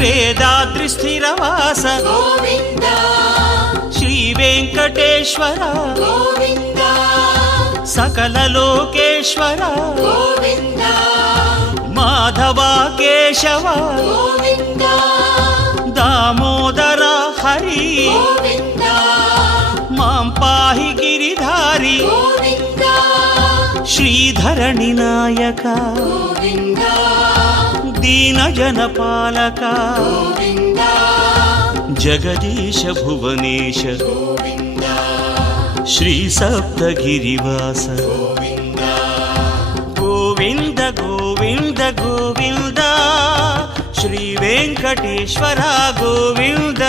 వేదాద్రి స్థిరవాస గోవింద శ్రీ వెంకటేశ్వర గోవింద సకల లోకేశ్వర గోవింద మాధవ కేశవ గోవింద దామోదర హరి గోవింద మాం పాహి గిరిధారి గోవింద శ్రీధరణి నాయక గోవింద దీనజన పాలక గోవింద జగదీశ భువనేశ గోవింద శ్రీ సప్తగిరివాస గోవింద గోవింద గోవింద గోవింద శ్రీ వెంకటేశ్వర గోవింద